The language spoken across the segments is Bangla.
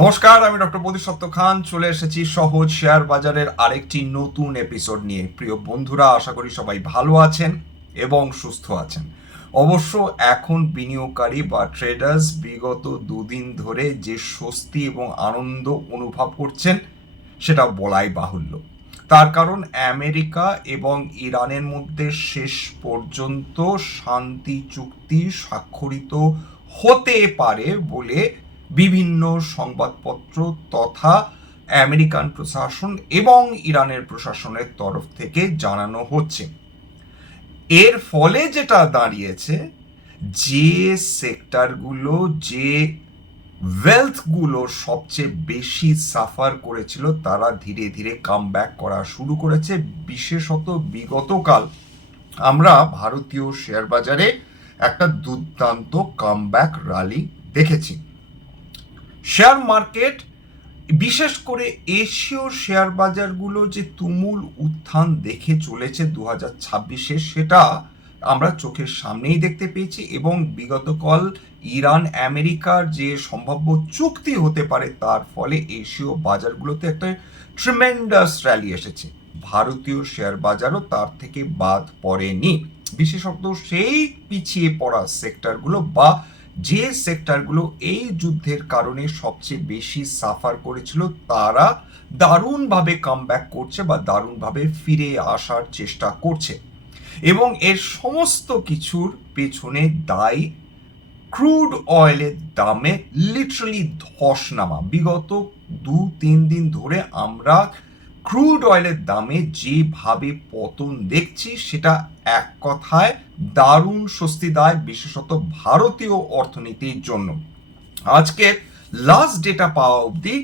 নমস্কার, আমি ডক্টর বোধিসত্ত্ব খান চলে এসেছি সহজ শেয়ার বাজারের আরেকটি নতুন এপিসোড নিয়ে। প্রিয় বন্ধুরা, আশা করি সবাই ভালো আছেন এবং সুস্থ আছেন। অবশ্য এখন বিনিয়োগকারী বা ট্রেডার্স বিগত দুদিন ধরে যে স্বস্তি এবং আনন্দ অনুভব করছেন সেটা বলাই বাহুল্য। তার কারণ আমেরিকা এবং ইরানের মধ্যে শেষ পর্যন্ত শান্তি চুক্তি স্বাক্ষরিত হতে পারে বলে বিভিন্ন সংবাদপত্র তথা আমেরিকান প্রশাসন এবং ইরানের প্রশাসনের তরফ থেকে জানানো হচ্ছে। এর ফলে যেটা দাঁড়িয়েছে, যে সেক্টরগুলো, যে ওয়েলথগুলো সবচেয়ে বেশি সাফার করেছিল তারা ধীরে ধীরে কামব্যাক করা শুরু করেছে। বিশেষত বিগতকাল আমরা ভারতীয় শেয়ার বাজারে একটা দুর্দান্ত কামব্যাক র্যালি দেখেছি। শেয়ার মার্কেট, বিশেষ করে এশীয় শেয়ার বাজারগুলো যে তুমুল উত্থান দেখে চলেছে 2026-এ, সেটা আমরা চোখের সামনেই দেখতে পেয়েছি। এবং বিগতকাল ইরান আমেরিকার যে সম্ভাব্য চুক্তি হতে পারে তার ফলে এশীয় বাজারগুলোতে একটা ট্রিমেন্ডাস র্যালি এসেছে। ভারতীয় শেয়ার বাজারও তার থেকে বাদ পড়েনি। বিশেষত সেই পিছিয়ে পড়া সেক্টরগুলো বা যে সেক্টরগুলো এই যুদ্ধের কারণে সবচেয়ে বেশি সাফার করেছিল তারা দারুণভাবে কামব্যাক করছে বা দারুণভাবে ফিরে আসার চেষ্টা করছে। এবং এর সমস্ত কিছুর পেছনে দায়ী ক্রুড অয়েলের দামে লিটারালি ধস নামা। বিগত 2-3 দিন ধরে আমরা ক্রুড অয়েলের দামে যেভাবে পতন দেখছি সেটা এক কথায় দারুণ স্বস্তিদায়ক, বিশেষত ভারতীয় অর্থনীতির জন্য। আজকে লাস্ট ডেটা পাওয়া অবধি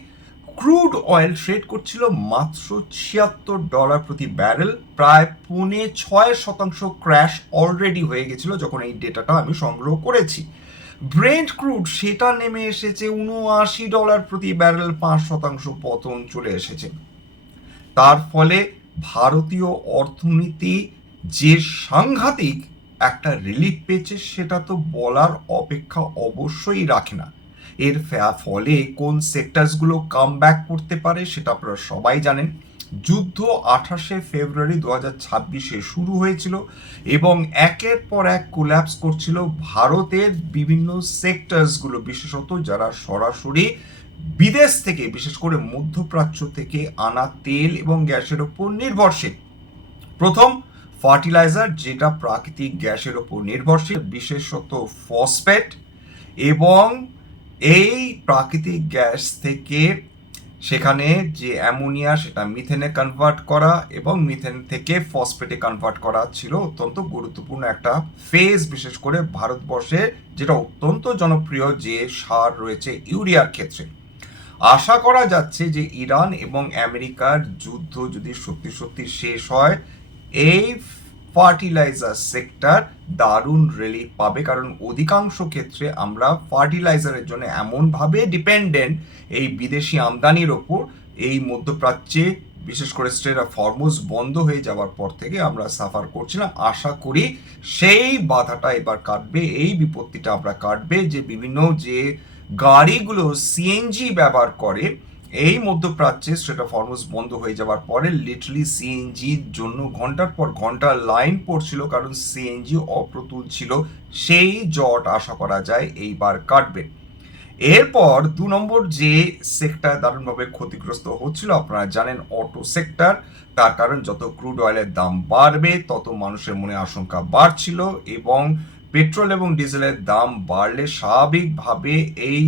ক্রুড অয়েল ট্রেড করছিল মাত্র $76 প্রতি ব্যারেল। প্রায় 6.5% ক্র্যাশ অলরেডি হয়ে গেছিল যখন এই ডেটাটা আমি সংগ্রহ করেছি। ব্রেন্ট ক্রুড সেটা নেমে এসেছে $79 প্রতি ব্যারেল, 5% পতন চলে এসেছে। তার ফলে ভারতীয় অর্থনীতি যে সাংঘাতিক একটা রিলিফ পেয়েছে সেটা তো বলার অপেক্ষা অবশ্যই রাখে না। এর ফলে কোন সেক্টরসগুলো কামব্যাক করতে পারে সেটা আপনারা সবাই জানেন। যুদ্ধ 28শে ফেব্রুয়ারি 2026-এ শুরু হয়েছিল এবং একের পর এক কোল্যাপস করছিল ভারতের বিভিন্ন সেক্টরসগুলো, বিশেষত যারা সরাসরি বিদেশ থেকে, বিশেষ করে মধ্যপ্রাচ্য থেকে আনা তেল এবং গ্যাসের ওপর নির্ভরশীল। প্রথম ফার্টিলাইজার, যেটা প্রাকৃতিক গ্যাসের ওপর নির্ভরশীল, বিশেষত ফসফেট, এবং এই প্রাকৃতিক গ্যাস থেকে সেখানে যে অ্যামোনিয়া সেটা মিথেনে কনভার্ট করা এবং মিথেন থেকে ফসফেটে কনভার্ট করা ছিল অত্যন্ত গুরুত্বপূর্ণ একটা ফেজ, বিশেষ করে ভারতবর্ষে যেটা অত্যন্ত জনপ্রিয় যে সার রয়েছে ইউরিয়ার ক্ষেত্রে। আশা করা যাচ্ছে যে ইরান এবং আমেরিকার যুদ্ধ যদি সত্যি সত্যি শেষ হয়, এই ফার্টিলাইজার সেক্টর দারুণ রিলিফ পাবে। কারণ অধিকাংশ ক্ষেত্রে আমরা ফার্টিলাইজারের জন্য এমনভাবে ডিপেন্ডেন্ট এই বিদেশি আমদানির ওপর, এই মধ্যপ্রাচ্যে বিশেষ করে স্ট্রেট অফ হরমুজ বন্ধ হয়ে যাওয়ার পর থেকে আমরা সাফার করছিলাম। আশা করি সেই বাধাটা এবার কাটবে, এই বিপত্তিটা আমরা কাটবে। যে বিভিন্ন যে গাড়িগুলো সিএনজি ব্যবহার করে, এই মধ্যপ্রাচ্যে স্ট্রেট অফ হরমুজ বন্ধ হয়ে যাওয়ার পরে লিটারালি সিএনজির জন্য ঘন্টার পর ঘন্টা লাইন পড়ছিল, কারণ সিএনজি অপ্রতুল ছিল। সেই জট আশা করা যায় এইবার কাটবে। এরপর 2 নম্বর যে সেক্টর দারুণভাবে ক্ষতিগ্রস্ত হচ্ছিল আপনারা জানেন, অটো সেক্টর। তার কারণ যত ক্রুড অয়েলের দাম বাড়বে তত মানুষের মনে আশঙ্কা বাড়ছিল, এবং পেট্রোল এবং ডিজেলের দাম বাড়লে স্বাভাবিকভাবে এই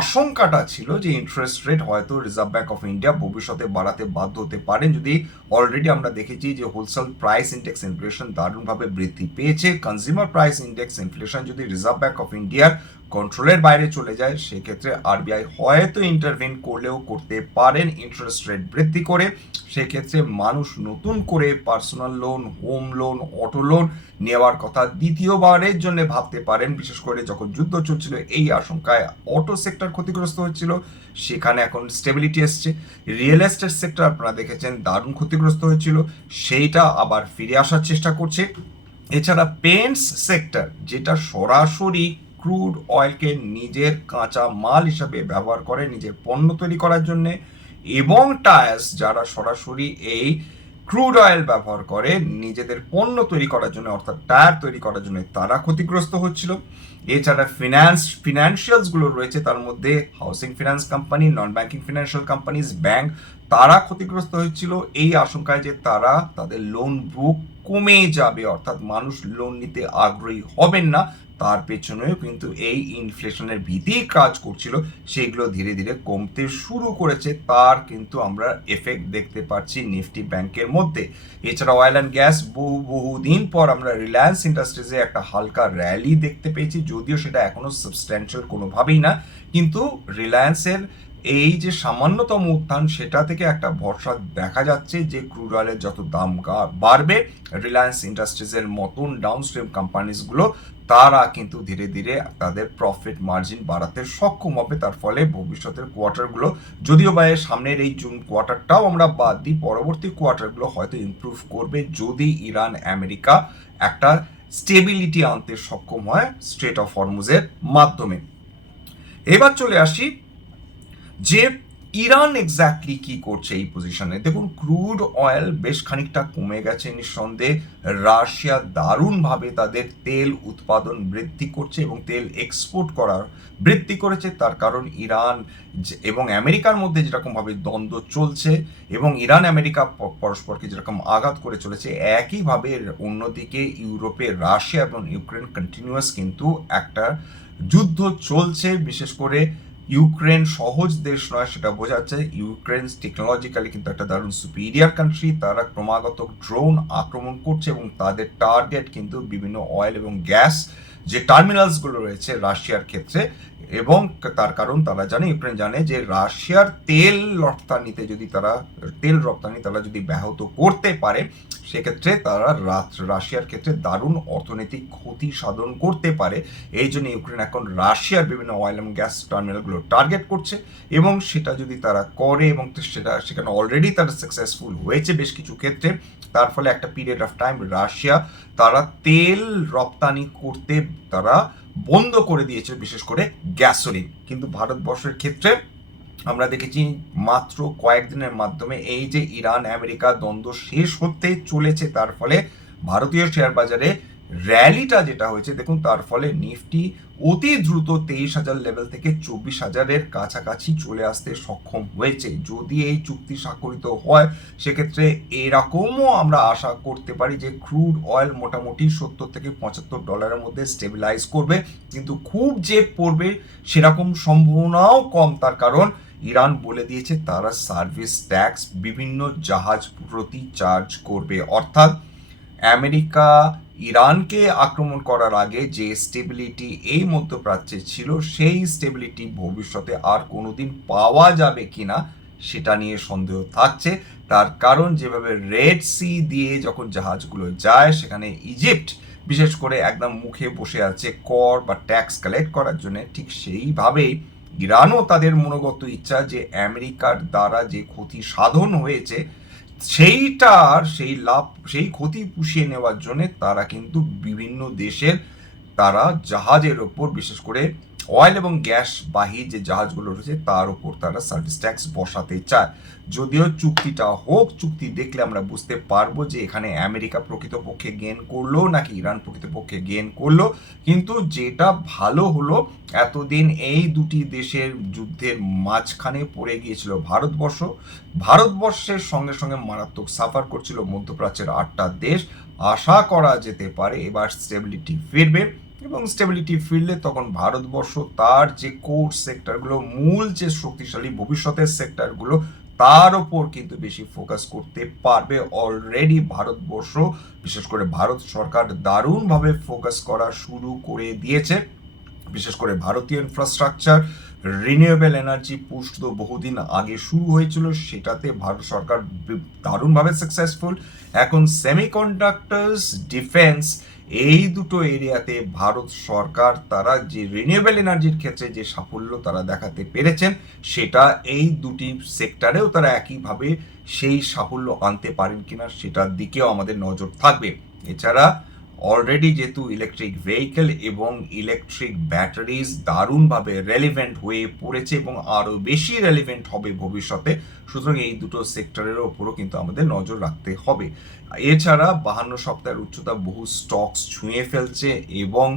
আশঙ্কাটা ছিল যে ইন্টারেস্ট রেট হয়তো রিজার্ভ ব্যাঙ্ক অফ ইন্ডিয়া ভবিষ্যতে বাড়াতে বাধ্য হতে পারেন। যদি অলরেডি আমরা দেখেছি যে হোলসেল প্রাইস ইন্ডেক্স ইনফ্লেশন দারুণভাবে বৃদ্ধি পেয়েছে, কনজিউমার প্রাইস ইন্ডেক্স ইনফ্লেশন যদি রিজার্ভ ব্যাঙ্ক অফ ইন্ডিয়ার কন্ট্রোলের বাইরে চলে যায়, সেক্ষেত্রে আরবিআই হয়তো ইন্টারভেন করলেও করতে পারেন ইন্টারেস্ট রেট বৃদ্ধি করে। সেক্ষেত্রে মানুষ নতুন করে personal loan, home loan, auto loan নেওয়ার কথা দ্বিতীয়বারের জন্য ভাবতে পারেন। বিশেষ করে যখন যুদ্ধ চলছিল এই আশঙ্কায় অটো সেক্টর ক্ষতিগ্রস্ত হচ্ছিল, সেখানে এখন স্টেবিলিটি এসছে। রিয়েল এস্টেট সেক্টর আপনারা দেখেছেন দারুণ ক্ষতিগ্রস্ত হয়েছিল, সেইটা আবার ফিরে আসার চেষ্টা করছে। এছাড়া পেন্টস সেক্টর, যেটা সরাসরি ক্রুড অয়েলকে নিজের কাঁচা মাল হিসাবে ব্যবহার করে নিজের পণ্য তৈরি করার জন্য, এবং টায়ার্স যারা সরাসরি এই ক্রুড অয়েল ব্যবহার করে নিজেদের পণ্য তৈরি করার জন্য অর্থাৎ টায়ার তৈরি করার জন্য তারা ক্ষতিগ্রস্ত হচ্ছিল। এছাড়া ফিনান্সিয়ালসগুলো রয়েছে, তার মধ্যে housing finance company, non banking financial companies, bank, তারা ক্ষতিগ্রস্ত হয়েছিল এই আশঙ্কায় যে তারা তাদের লোন বুক কমে যাবে, অর্থাৎ মানুষ লোন নিতে আগ্রহী হবেন না। তার পেছনেও কিন্তু এই ইনফ্লেশনের ভীতি কাজ করছিল, সেগুলো ধীরে ধীরে কমতে শুরু করেছে। তার কিন্তু আমরা এফেক্ট দেখতে পাচ্ছি নিফটি ব্যাংকের মধ্যে। এছাড়া অয়েল অ্যান্ড গ্যাস বহুদিন পর আমরা রিলায়েন্স ইন্ডাস্ট্রিজে একটা হালকা র্যালি দেখতে পেয়েছি, যদিও সেটা এখনো সাবস্ট্যান্সিয়াল কোনোভাবেই না, কিন্তু রিলায়েন্সের এই যে সামান্যতম উত্থান সেটা থেকে একটা ভরসা দেখা যাচ্ছে যে ক্রুড অয়েলের যত দাম বাড়বে, রিলায়েন্স ইন্ডাস্ট্রিজের মতন ডাউনস্ট্রিম কোম্পানিজগুলো তারা কিন্তু ধীরে ধীরে তাদের প্রফিট মার্জিন বাড়াতে সক্ষম হবে। তার ফলে ভবিষ্যতের কোয়ার্টারগুলো, যদিও বা সামনের এই জুন কোয়ার্টারটাও আমরা বাদ দিই, পরবর্তী কোয়ার্টারগুলো হয়তো ইমপ্রুভ করবে যদি ইরান আমেরিকা একটা স্টেবিলিটি আনতে সক্ষম হয় স্ট্রেট অফ হরমুজের মাধ্যমে। এবার চলে আসি যে ইরান এক্স্যাক্টলি কি করছে এই পজিশনে। দেখুন, ক্রুড অয়েল বেশ খানিকটা কমে গেছে নিঃসন্দেহে। রাশিয়া দারুণভাবে তাদের তেল উৎপাদন বৃদ্ধি করছে এবং তেল এক্সপোর্ট করার বৃদ্ধি করেছে। তার কারণ ইরান এবং আমেরিকার মধ্যে যেরকমভাবে দ্বন্দ্ব চলছে এবং ইরান আমেরিকা পরস্পরকে যেরকম আঘাত করে চলেছে, একইভাবে অন্যদিকে ইউরোপে রাশিয়া এবং ইউক্রেন কন্টিনিউয়াস কিন্তু একটা যুদ্ধ চলছে। বিশেষ করে ইউক্রেন সহজ দেশ নয় সেটা বোঝাচ্ছে। ইউক্রেন টেকনোলজিক্যালি কিন্তু একটা দারুণ সুপিরিয়ার কান্ট্রি। তারা ক্রমাগত ড্রোন আক্রমণ করছে এবং তাদের টার্গেট কিন্তু বিভিন্ন অয়েল এবং গ্যাস যে টার্মিনালসগুলো রয়েছে রাশিয়ার ক্ষেত্রে। এবং তার কারণ তারা জানে, ইউক্রেন জানে যে রাশিয়ার তেল রপ্তানি তারা যদি ব্যাহত করতে পারে, সেক্ষেত্রে তারা রাশিয়ার ক্ষেত্রে দারুণ অর্থনৈতিক ক্ষতি সাধন করতে পারে। এই জন্য ইউক্রেন এখন রাশিয়ার বিভিন্ন অয়েল এবং গ্যাস টার্মিনালগুলো টার্গেট করছে, এবং সেটা যদি তারা করে এবং সেখানে অলরেডি তারা সাকসেসফুল হয়েছে বেশ কিছু ক্ষেত্রে, তার ফলে একটা পিরিয়ড অফ টাইম রাশিয়া তারা তেল রপ্তানি করতে তারা বন্ধ করে দিয়েছে, বিশেষ করে গ্যাসোলিন। কিন্তু ভারতবর্ষের ক্ষেত্রে আমরা দেখেছি মাত্র কয়েকদিনের মাধ্যমে এই যে ইরান আমেরিকা দ্বন্দ্ব শেষ হতে চলেছে, তার ফলে ভারতীয় শেয়ার বাজারে র্যালিটা যেটা হয়েছে দেখুন, তার ফলে নিফটি অতি দ্রুত 23,000 লেভেল থেকে 24,000-এর কাছাকাছি চলে আসতে সক্ষম হয়েছে। যদি এই চুক্তি স্বাক্ষরিত হয়, সেক্ষেত্রে এরকমও আমরা আশা করতে পারি যে ক্রুড অয়েল মোটামুটি $70 থেকে $75 মধ্যে স্টেবিলাইজ করবে, কিন্তু খুব যে পড়বে সেরকম সম্ভাবনাও কম। তার কারণ ইরান বলে দিয়েছে তারা সার্ভিস ট্যাক্স বিভিন্ন জাহাজ প্রতি চার্জ করবে, অর্থাৎ আমেরিকা ইরানকে আক্রমণ করার আগে যে স্টেবিলিটি এই মধ্যপ্রাচ্যে ছিল, সেই স্টেবিলিটি ভবিষ্যতে আর কোনোদিন পাওয়া যাবে কিনা সেটা নিয়ে সন্দেহ থাকছে। তার কারণ যেভাবে রেড সি দিয়ে যখন জাহাজগুলো যায়, সেখানে ইজিপ্ট বিশেষ করে একদম মুখে বসে আছে কর বা ট্যাক্স কালেক্ট করার জন্য, ঠিক সেইভাবেই ইরানও তাদের মনোগত ইচ্ছা যে আমেরিকার দ্বারা যে ক্ষতি সাধন হয়েছে সেই ক্ষতি পুষিয়ে নেওয়ার জন্য তারা কিন্তু বিভিন্ন দেশের তারা জাহাজের ওপর, বিশেষ করে অয়েল এবং গ্যাস বাহী যে জাহাজগুলো রয়েছে তার উপর তারা সার্ভিস ট্যাক্স বসাতে চায়। যদিও চুক্তিটা হোক, চুক্তি দেখলে আমরা বুঝতে পারবো যে এখানে আমেরিকা প্রকৃতপক্ষে গেন করলো নাকি ইরান প্রকৃতপক্ষে গেন করলো। কিন্তু যেটা ভালো হলো, এতদিন এই দুটি দেশের যুদ্ধের মাঝখানে পড়ে গিয়েছিল ভারতবর্ষের সঙ্গে সঙ্গে মারাত্মক সাফার করছিল মধ্যপ্রাচ্যের 8টা দেশ। আশা করা যেতে পারে এবার স্টেবিলিটি ফিরবে, এবং স্টেবিলিটি ফিরলে তখন ভারতবর্ষ তার যে কোর সেক্টরগুলো, মূল যে শক্তিশালী ভবিষ্যতের সেক্টরগুলো, তার ওপর কিন্তু বেশি ফোকাস করতে পারবে। অলরেডি ভারতবর্ষ, বিশেষ করে ভারত সরকার দারুণভাবে ফোকাস করা শুরু করে দিয়েছে। বিশেষ করে ভারতীয় ইনফ্রাস্ট্রাকচার, রিনিউয়েবল এনার্জি পুশ তো বহুদিন আগে শুরু হয়েছিল, সেটাতে ভারত সরকার দারুণভাবে সাকসেসফুল। এখন সেমিকন্ডাক্টরস, ডিফেন্স, এই দুটো এরিয়াতে ভারত সরকার তারা যে রিনিউয়েবল এনার্জির ক্ষেত্রে যে সাফল্য তারা দেখাতে পেরেছেন, সেটা এই দুটি সেক্টরেও তারা একইভাবে সেই সাফল্য আনতে পারেন কিনা সেটার দিকেও আমাদের নজর থাকবে। এছাড়া অলরেডি যেহেতু ইলেকট্রিক ভেহিকেল এবং ইলেকট্রিক ব্যাটারিজ দারুণভাবে রেলিভেন্ট হয়ে পড়েছে এবং আরও বেশি রেলিভেন্ট হবে ভবিষ্যতে, সুতরাং এই দুটো সেক্টরের ওপরও কিন্তু আমাদের নজর রাখতে হবে। এছাড়া 52 সপ্তাহের উচ্চতা বহু স্টকস ছুঁয়ে ফেলছে এবং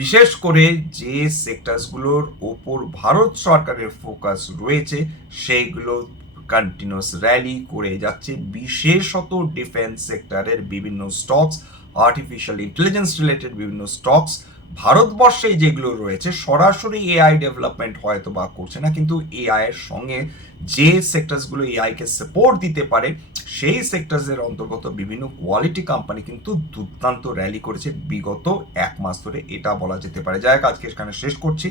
বিশেষ করে যে সেক্টরসগুলোর ওপর ভারত সরকারের ফোকাস রয়েছে সেইগুলো কন্টিনিউয়াস র্যালি করে যাচ্ছে, বিশেষত ডিফেন্স সেক্টরের বিভিন্ন স্টকস, আর্টিফিশিয়াল ইন্টেলিজেন্স রিলেটেড বিভিন্ন স্টকস। ভারতবর্ষে যেগুলো রয়েছে সরাসরি এআই ডেভেলপমেন্ট হয়তো বা করছে না, কিন্তু এআই এর সঙ্গে যে সেক্টরসগুলো এআইকে সাপোর্ট দিতে পারে সেই সেক্টরসের অন্তর্গত বিভিন্ন কোয়ালিটি কোম্পানি কিন্তু দুর্দান্ত র্যালি করেছে বিগত এক মাস ধরে, এটা বলা যেতে পারে। যাই হোক, আজকে এখানে শেষ করছি।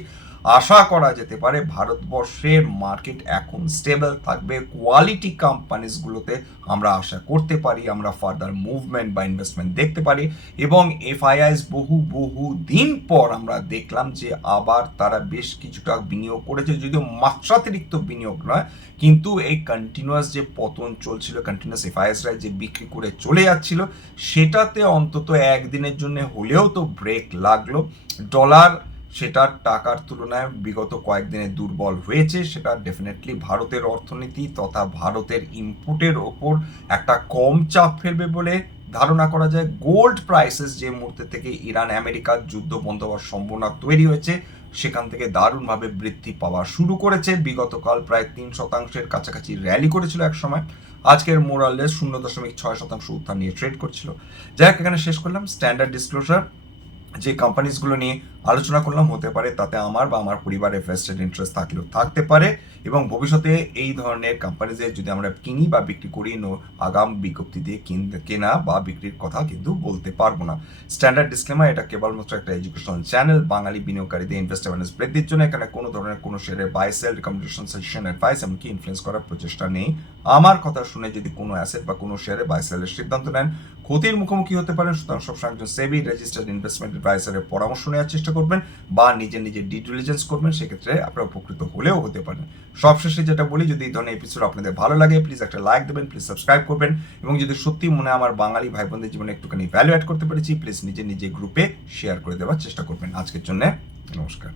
আশা করা যেতে পারে ভারতবর্ষের মার্কেট এখন স্টেবল থাকবে, কোয়ালিটি কোম্পানিজগুলোতে আমরা আশা করতে পারি আমরা ফার্দার মুভমেন্ট বা ইনভেস্টমেন্ট দেখতে পারি, এবং এফআইআইস বহু দিন পর আমরা দেখলাম যে আবার তারা বেশ কিছুটা বিনিয়োগ করেছে, যদিও মাত্রাতিরিক্ত বিনিয়োগ নয়, কিন্তু এই কন্টিনিউয়াস যে পতন চলছিল, কন্টিনিউয়াস এফআইআইসরা যে বিক্রি করে চলে যাচ্ছিল, সেটাতে অন্তত একদিনের জন্য হলেও তো ব্রেক লাগলো। ডলার সেটার টাকার তুলনায় বিগত কয়েকদিনে দুর্বল হয়েছে, সেটা ডেফিনেটলি ভারতের অর্থনীতি তথা ভারতের ইনপুটের ওপর একটা কম চাপ ফেলবে বলে ধারণা করা যায়। গোল্ড প্রাইসেস যে মুহূর্তে থেকে ইরান আমেরিকার যুদ্ধ বন্ধ হওয়ার সম্ভাবনা তৈরি হয়েছে, সেখান থেকে দারুণভাবে বৃদ্ধি পাওয়া শুরু করেছে। বিগতকাল প্রায় 3% কাছাকাছি র্যালি করেছিল এক সময়, আজকের মোরাললেস 0.6% উত্থান নিয়ে ট্রেড করছিল। যাই হোক, এখানে শেষ করলাম। স্ট্যান্ডার্ড ডিসক্লোজার যে কোম্পানিজগুলো নিয়ে আলোচনা করলাম, হতে পারে তাতে আমার বা আমার পরিবারের ভেস্টেড ইন্টারেস্ট থাকলেও থাকতে পারে, এবং ভবিষ্যতে এই ধরনের কোম্পানিজে যদি আমরা কিনি বা বিক্রি করি আগাম বিজ্ঞপ্তি দিয়ে কেনা বা বিক্রির কথা কিন্তু বলতে পারবো না। স্ট্যান্ডার্ড ডিসক্লেমার, এটা কেবলমাত্র একটা এডুকেশনাল চ্যানেল, বাঙালি বিনিয়োগকারীদের ইনভেস্ট অ্যাওয়ারনেস বৃদ্ধির জন্য। এখানে কোনো ধরনের কোনো শেয়ারের buy sell recommendation, suggestion, advice এমনকি ইনফ্লুয়েন্স করার প্রচেষ্টা নেই। আমার কথা শুনে যদি কোনো অ্যাসেট বা কোনো শেয়ারে বাই সেলের সিদ্ধান্ত নেন, ক্ষতির মুখোমুখি হতে পারেন। সুতরাং সবসময় একজন সেবি রেজিস্টার্ড ইনভেস্টমেন্ট অ্যাডভাইসারের পরামর্শ নেওয়ার চেষ্টা করবেন বা নিজে ডি ডিলিজেন্স করবেন, সেক্ষেত্রে আপনারা উপকৃত হলেও হতে পারেন। সবশেষে যেটা বলি, যদি এই ধরনের এপিসোড আপনাদের ভালো লাগে প্লিজ একটা লাইক দেবেন, প্লিজ সাবস্ক্রাইব করবেন, এবং যদি সত্যি মনে আমার বাঙালি ভাই বোনদের জীবনে একটুখানি ভ্যালু অ্যাড করতে পেরেছি, প্লিজ নিজে গ্রুপে শেয়ার করে দেওয়ার চেষ্টা করবেন। আজকের জন্য নমস্কার।